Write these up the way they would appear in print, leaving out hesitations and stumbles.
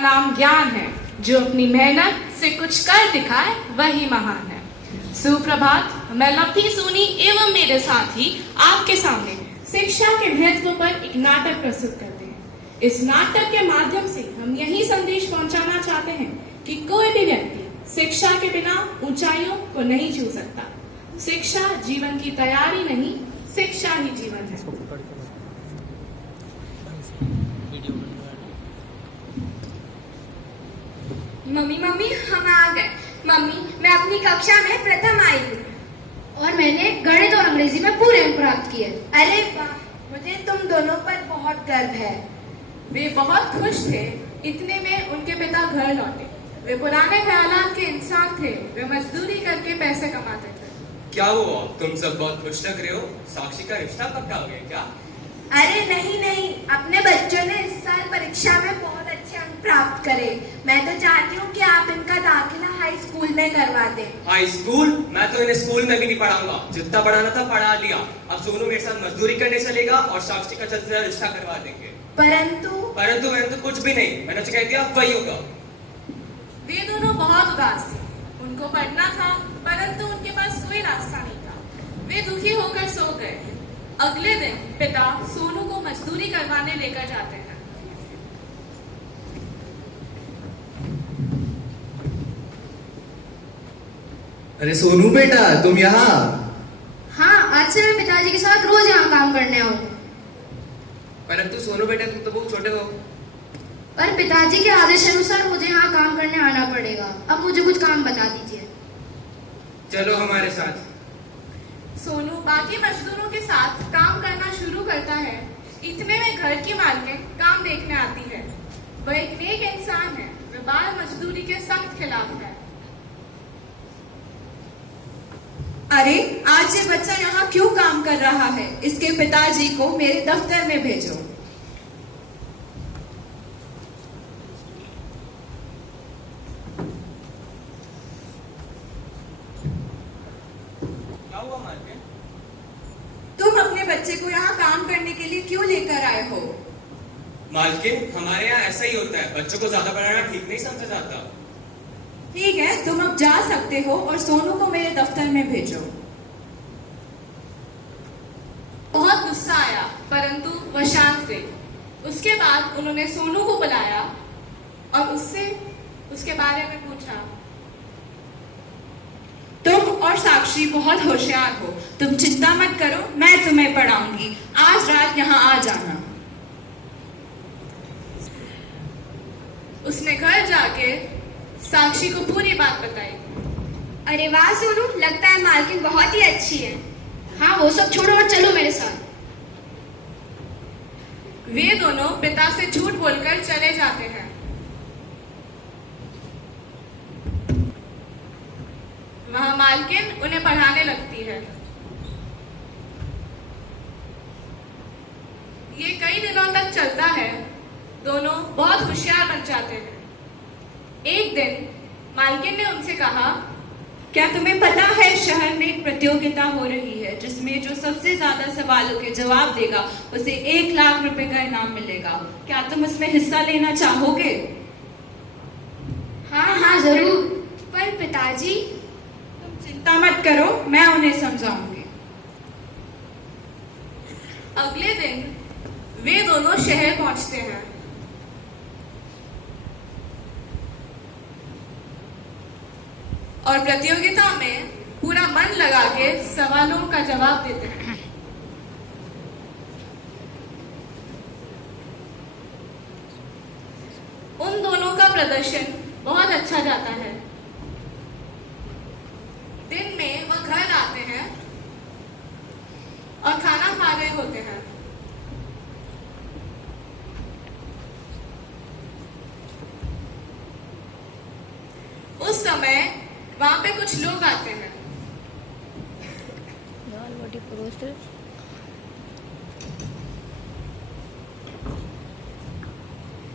नाम ज्ञान है। जो अपनी मेहनत से कुछ कर दिखाए वही महान है। सुप्रभात, मैं लकी सोनी एवं मेरे साथी आपके सामने शिक्षा के महत्व पर एक नाटक प्रस्तुत करते हैं। इस नाटक के माध्यम से हम यही संदेश पहुंचाना चाहते हैं कि कोई भी व्यक्ति शिक्षा के बिना ऊंचाइयों को नहीं छू सकता। शिक्षा जीवन की तैयारी नहीं, शिक्षा ही जीवन है। मम्मी हम आ गए। मम्मी, मैं अपनी कक्षा में प्रथम आई हूँ और मैंने गणित और अंग्रेजी में पूरे अंक प्राप्त किए। अरे वाह, मुझे तुम दोनों पर बहुत गर्व है। वे बहुत खुश थे। इतने में उनके पिता घर लौटे। वे पुराने ख्यालात के इंसान थे। वे मजदूरी करके पैसे कमाते थे। क्या हुआ? तुम सब बहुत खुश लग रहे हो। साक्षी का रिश्ता पक्का हो गया क्या? अरे नहीं, अपने बच्चों ने इस साल परीक्षा में बहुत अच्छे अंक प्राप्त करे। मैं तो चाहती हूँ कि आप इनका दाखिला हाई स्कूल में करवा दें। High school? मैं तो इन्हें स्कूल में भी नहीं पढ़ाऊंगा। जितना पढ़ाना था पढ़ा लिया। अब सोनू मेरे साथ मजदूरी करने चलेगा और साक्षी का जल्द से जल्द रिश्ता करवा देंगे। परंतु मैंने तो कुछ भी नहीं। मैंने तो कह दिया वही होगा। वे दोनों बहुत उदास थे। उनको पढ़ना था परंतु उनके पास कोई रास्ता नहीं था। वे दुखी होकर सो गए। अगले दिन पिता सोनू को मजदूरी करवाने लेकर जाते हैं। अरे सोनू बेटा, तुम यहाँ? हाँ, आज से मैं पिताजी के साथ रोज यहाँ काम करने आऊँ। परंतु सोनू बेटा, तुम तो बहुत छोटे हो। पर पिताजी के आदेश अनुसार मुझे यहाँ काम करने आना पड़ेगा। अब मुझे कुछ काम बता दीजिए। चलो हमारे साथ। सोनू बाकी मजदूरों के साथ काम करना शुरू करता है। इतने में घर की मालकिन काम देखने आती है। वह एक नेक इंसान है। वह बाल मजदूरी के सख्त खिलाफ है। अरे, आज ये बच्चा यहाँ क्यों काम कर रहा है? इसके पिताजी को मेरे दफ्तर में भेजो। क्या हुआ मालकिन? तुम अपने बच्चे को यहाँ काम करने के लिए क्यों लेकर आए हो? मालकिन, हमारे यहाँ ऐसा ही होता है। बच्चों को ज्यादा पढ़ाना ठीक नहीं समझा जाता। ठीक है, तुम अब जा सकते हो और सोनू को मेरे दफ्तर में भेजो। बहुत गुस्सा आया परंतु वह शांत रहे। उसके बाद उन्होंने सोनू को बुलाया और उससे उसके बारे में पूछा। तुम और साक्षी बहुत होशियार हो। तुम चिंता मत करो, मैं तुम्हें पढ़ाऊंगी। आज रात यहाँ आ जाना। उसने घर जाके साक्षी को पूरी बात बताई। अरे वाह सोनू, लगता है मालकिन बहुत ही अच्छी है। हाँ, वो सब छोड़ो और चलो मेरे साथ। वे दोनों पिता से झूठ बोलकर चले जाते हैं। वहां मालकिन उन्हें पढ़ाने लगती है। ये कई दिनों तक चलता है। दोनों बहुत होशियार बन जाते हैं। एक दिन मालकिन ने उनसे कहा, क्या तुम्हें पता है शहर में एक प्रतियोगिता हो रही है जिसमें जो सबसे ज्यादा सवालों के जवाब देगा उसे 1 लाख रुपए का इनाम मिलेगा। क्या तुम उसमें हिस्सा लेना चाहोगे? हाँ, जरूर। पर पिताजी। तुम चिंता मत करो, मैं उन्हें समझाऊंगी। अगले दिन वे दोनों शहर पहुंचते हैं। और प्रतियोगिता में पूरा मन लगा के सवालों का जवाब देते हैं। उन दोनों का प्रदर्शन बहुत अच्छा जाता है। दिन में वह घर आते हैं और खाना खा रहे होते हैं। उस समय वहां पे कुछ लोग आते हैं।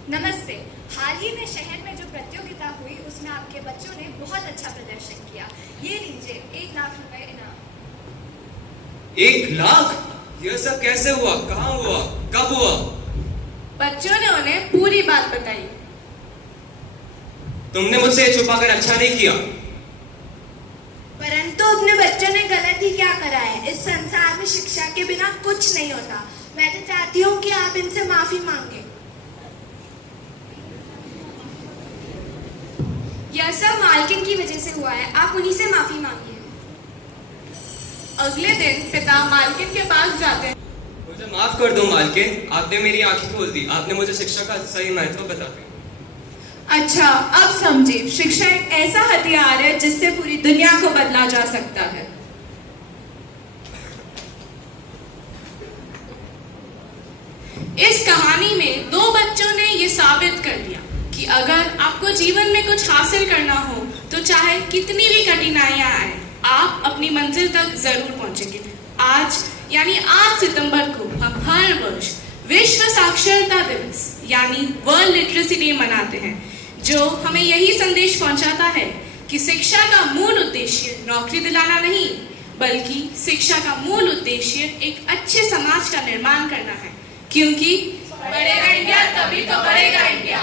नमस्ते। हाल ही में शहर में जो प्रतियोगिता हुई उसमें आपके बच्चों ने बहुत अच्छा प्रदर्शन किया। ये लीजिए 1 लाख रुपए इनाम। 1 लाख? यह सब कैसे हुआ? कहाँ हुआ? कब हुआ? बच्चों ने उन्हें पूरी बात बताई। तुमने मुझसे ये छुपाकर अच्छा नहीं किया। परंतु अपने बच्चों ने गलत ही क्या करा है। इस संसार में शिक्षा के बिना कुछ नहीं होता। मैं तो चाहती हूँ कि आप इनसे माफी मांगे। यह सब मालकिन की वजह से हुआ है, आप उन्हीं से माफी मांगिए। अगले दिन पिता मालकिन के पास जाते हैं। मुझे माफ कर दो मालकिन, आपने मेरी आंखें खोल दी। आपने मुझे शिक्षा का सही महत्व बता दिया। अच्छा, अब समझे, शिक्षा एक ऐसा हथियार है जिससे पूरी दुनिया को बदला जा सकता है। इस कहानी में दो बच्चों ने ये साबित कर दिया कि अगर आपको जीवन में कुछ हासिल करना हो तो चाहे कितनी भी कठिनाइयां आए, आप अपनी मंजिल तक जरूर पहुंचेंगे। आज यानी 8 सितंबर को हम हर वर्ष विश्व साक्षरता दिवस यानी वर्ल्ड लिटरेसी डे मनाते हैं, जो हमें यही संदेश पहुंचाता है कि शिक्षा का मूल उद्देश्य नौकरी दिलाना नहीं, बल्कि शिक्षा का मूल उद्देश्य एक अच्छे समाज का निर्माण करना है। क्योंकि बढ़ेगा इंडिया तभी तो बढ़ेगा इंडिया।